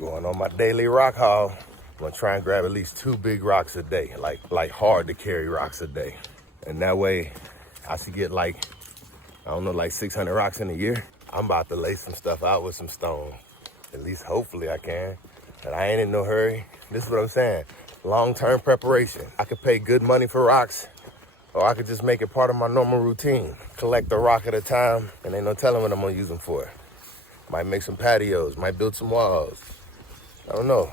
Going on my daily rock haul. I'm gonna try and grab at least 2 big rocks a day, like hard to carry rocks a day. And that way I should get like 600 rocks in a year. I'm about to lay some stuff out with some stone. At least hopefully I can. And I ain't in no hurry. This is what I'm saying. Long-term preparation. I could pay good money for rocks, or I could just make it part of my normal routine. Collect a rock at a time, and ain't no telling what I'm gonna use them for. Might make some patios, might build some walls. I don't know,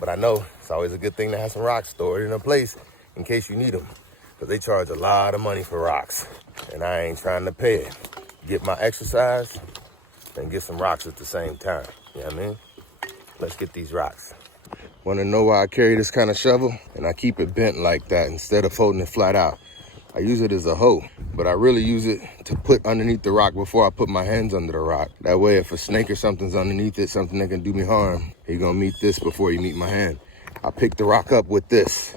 but I know it's always a good thing to have some rocks stored in a place in case you need them, because they charge a lot of money for rocks, and I ain't trying to pay it. Get my exercise and get some rocks at the same time, you know what I mean? Let's get these rocks. Want to know why I carry this kind of shovel? And I keep it bent like that instead of folding it flat out. I use it as a hoe, but I really use it to put underneath the rock before I put my hands under the rock. That way, if a snake or something's underneath it, something that can do me harm, you're gonna meet this before you meet my hand. I pick the rock up with this,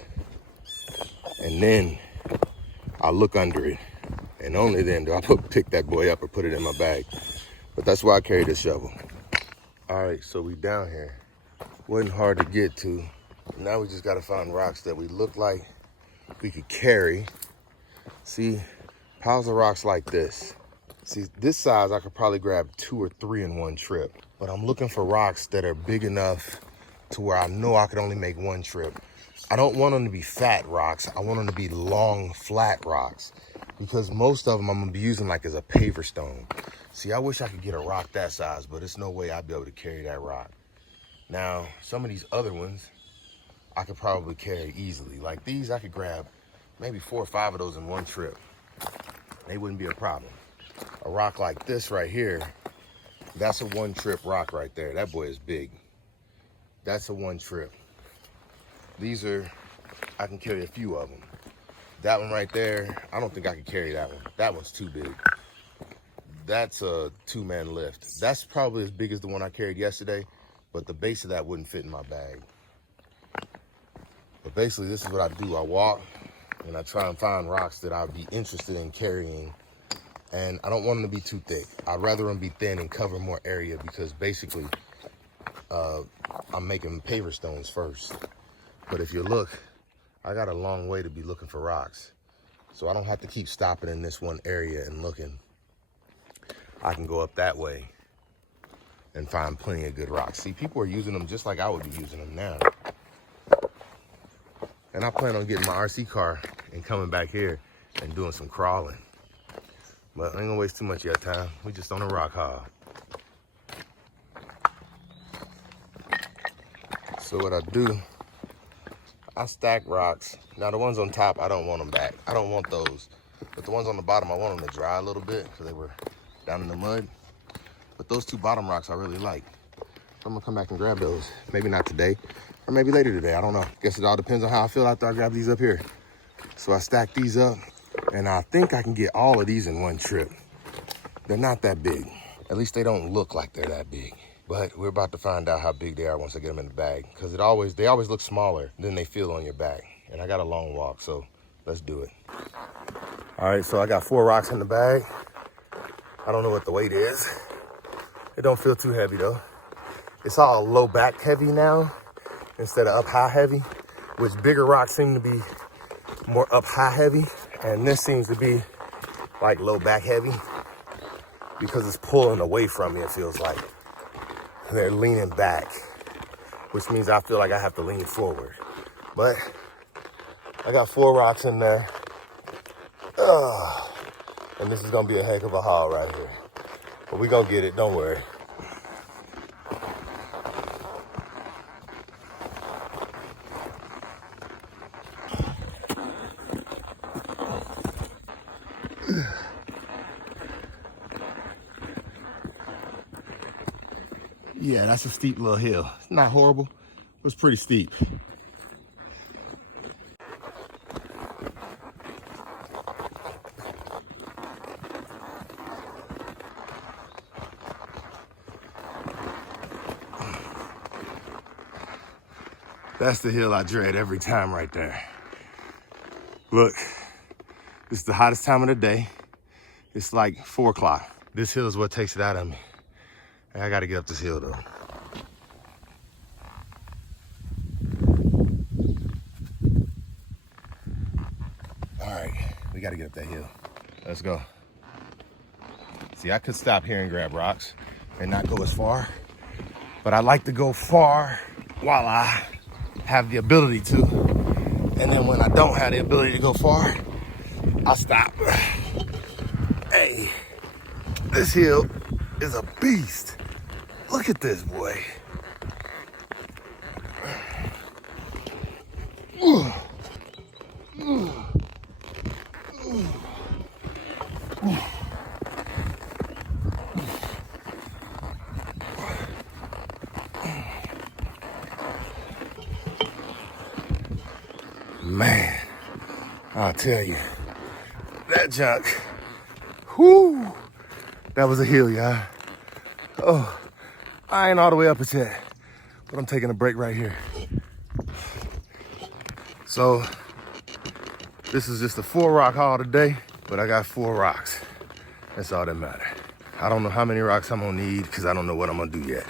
and then I look under it. And only then do I pick that boy up or put it in my bag. But that's why I carry this shovel. All right, so we down here. Wasn't hard to get to. Now we just gotta find rocks that we look like we could carry. See, piles of rocks like this. See, this size, I could probably grab 2 or 3 in one trip. But I'm looking for rocks that are big enough to where I know I could only make one trip. I don't want them to be fat rocks. I want them to be long, flat rocks, because most of them I'm gonna be using like as a paver stone. See, I wish I could get a rock that size, but there's no way I'd be able to carry that rock. Now, some of these other ones, I could probably carry easily. Like these, I could grab maybe 4 or 5 of those in one trip. They wouldn't be a problem. A rock like this right here, that's a 1-trip rock right there. That boy is big. That's a 1 trip. These are, I can carry a few of them. That one right there, I don't think I could carry that one. That one's too big. That's a 2-man lift. That's probably as big as the one I carried yesterday, but the base of that wouldn't fit in my bag. But basically, this is what I do. I walk and I try and find rocks that I'd be interested in carrying. And I don't want them to be too thick. I'd rather them be thin and cover more area, because basically I'm making paver stones first. But if you look, I got a long way to be looking for rocks. So I don't have to keep stopping in this one area and looking. I can go up that way and find plenty of good rocks. See, people are using them just like I would be using them now. And I plan on getting my RC car and coming back here and doing some crawling. But I ain't gonna waste too much of your time. We just on a rock haul. So what I do, I stack rocks. Now the ones on top, I don't want them back. I don't want those. But the ones on the bottom, I want them to dry a little bit because they were down in the mud. But those 2 bottom rocks I really like. I'm gonna come back and grab those. Maybe not today, or maybe later today, I don't know. Guess it all depends on how I feel after I grab these up here. So I stack these up, and I think I can get all of these in one trip. They're not that big. At least they don't look like they're that big. But we're about to find out how big they are once I get them in the bag, because they always look smaller than they feel on your back. And I got a long walk, so let's do it. All right, so I got 4 rocks in the bag. I don't know what the weight is. It don't feel too heavy though. It's all low back heavy now instead of up high heavy, which bigger rocks seem to be more up high heavy. And this seems to be like low back heavy because it's pulling away from me, it feels like. They're leaning back, which means I feel like I have to lean forward. But I got 4 rocks in there. And this is gonna be a heck of a haul right here. But we gonna get it, don't worry. Yeah, that's a steep little hill. It's not horrible, but it's pretty steep. That's the hill I dread every time right there. Look, this is the hottest time of the day. It's like 4 o'clock. This hill is what takes it out of me. I gotta get up this hill though. we gotta get up that hill. Let's go. See, I could stop here and grab rocks and not go as far, but I like to go far while I have the ability to. And then when I don't have the ability to go far, I'll stop. Hey, this hill is a beast. Look at this, boy. Man, I'll tell you, that junk, whoo, that was a hill, y'all. Oh, I ain't all the way up it yet, but I'm taking a break right here. So, this is just a 4-rock haul today, but I got 4 rocks. That's all that matters. I don't know how many rocks I'm gonna need because I don't know what I'm gonna do yet.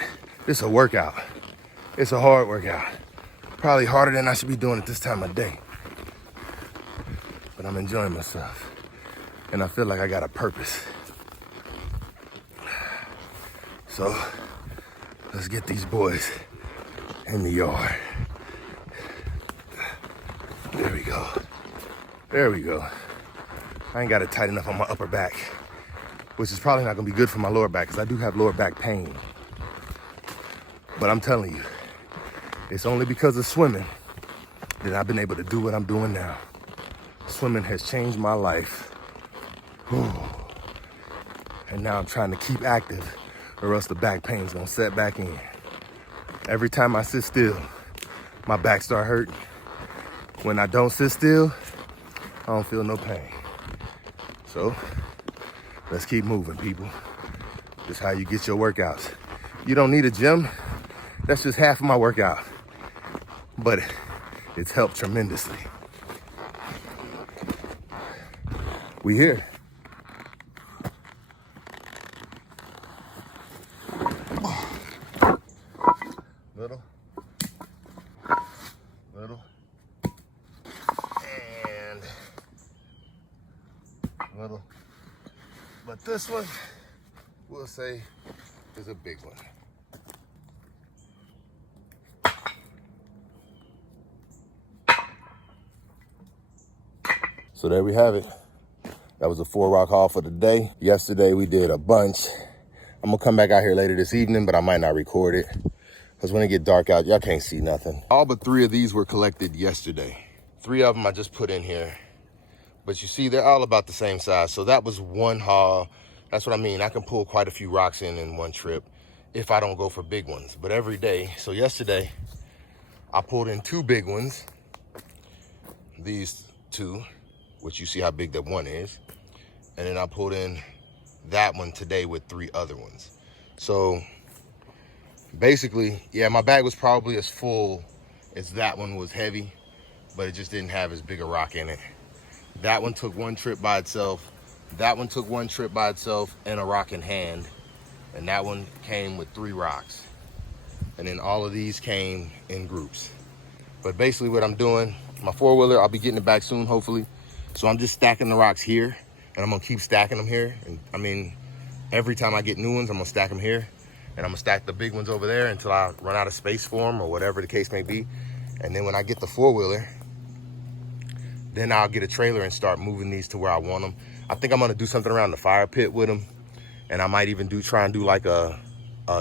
It's a workout. It's a hard workout. Probably harder than I should be doing at this time of day. But I'm enjoying myself. And I feel like I got a purpose. So, let's get these boys in the yard. There we go. There we go. I ain't got it tight enough on my upper back, which is probably not gonna be good for my lower back because I do have lower back pain. But I'm telling you, it's only because of swimming that I've been able to do what I'm doing now. Swimming has changed my life. Whew. And now I'm trying to keep active or else the back pain's gonna set back in. Every time I sit still, my back start hurting. When I don't sit still, I don't feel no pain. So, let's keep moving, people. This is how you get your workouts. You don't need a gym. That's just half of my workout. But it's helped tremendously. We here. Little. Little. And little. But this one, we'll say, is a big one. So there we have it. That was a 4-rock haul for the day. Yesterday we did a bunch. I'm gonna come back out here later this evening, but I might not record it because when it get dark out, y'all can't see nothing. All but 3 of these were collected yesterday. 3 of them I just put in here. But you see, they're all about the same size. So that was one haul. That's what I mean. I can pull quite a few rocks in one trip if I don't go for big ones. But every day, so yesterday, I pulled in 2 big ones. These 2, which you see how big that one is. And then I pulled in that one today with 3 other ones. So basically, yeah, my bag was probably as full as that one was heavy, but it just didn't have as big a rock in it. That one took 1 trip by itself. That one took 1 trip by itself and a rock in hand. And that one came with 3 rocks. And then all of these came in groups. But basically what I'm doing, my 4-wheeler, I'll be getting it back soon, hopefully. So I'm just stacking the rocks here, and I'm gonna keep stacking them here. And I mean, every time I get new ones, I'm gonna stack them here, and I'm gonna stack the big ones over there until I run out of space for them or whatever the case may be. And then when I get the 4-wheeler, then I'll get a trailer and start moving these to where I want them. I think I'm gonna do something around the fire pit with them, and I might even try and do like a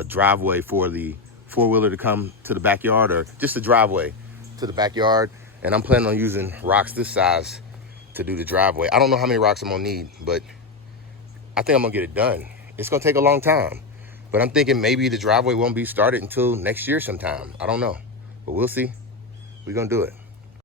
driveway for the 4-wheeler to come to the backyard, or just a driveway to the backyard. And I'm planning on using rocks this size to do the driveway. I don't know how many rocks I'm gonna need, but I think I'm gonna get it done. It's gonna take a long time, but I'm thinking maybe the driveway won't be started until next year sometime. I don't know, but we'll see. We're gonna do it.